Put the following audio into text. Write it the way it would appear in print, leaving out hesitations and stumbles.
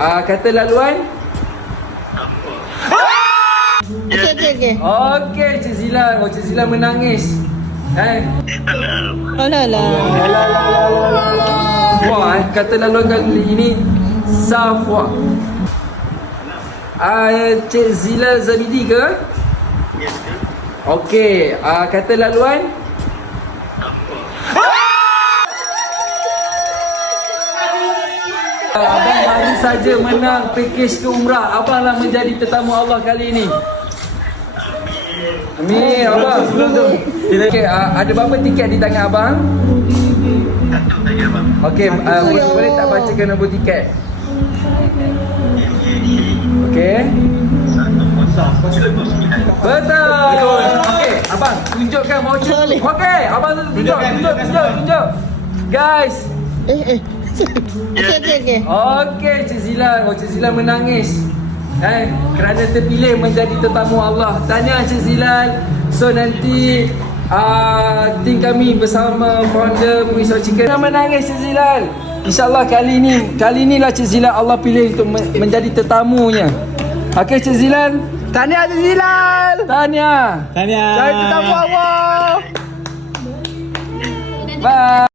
Kata laluan. Okey. Okey, Cik Zila. Cik Zila menangis. Alah. Wah, kata laluan kali ini Safwa. Cik Zila Zabidi ke? Okey, kata laluan. Abang baru saja menang pakej ke umrah. Abang lah menjadi tetamu Allah kali ini. Amin. Abang. Okey, ada berapa tiket di tangan abang? Okey, boleh tak bacakan nombor tiket? Okey. Betul. Okey, abang tunjukkan voucher. Okey, abang tunjuk. Guys. Okey. Okey, Cik Zila. Cik Zila menangis. Kerana terpilih menjadi tetamu Allah. Tanya Cik Zila. So nanti tim kami bersama founder Risau Chicken menangis Cik Zila. InsyaAllah kali ni lah Cik Zila Allah pilih untuk menjadi tetamunya. Okey Cik Zila. Tahniah Cik Zila. Tahniah. Jadi tetamu Allah. Bye.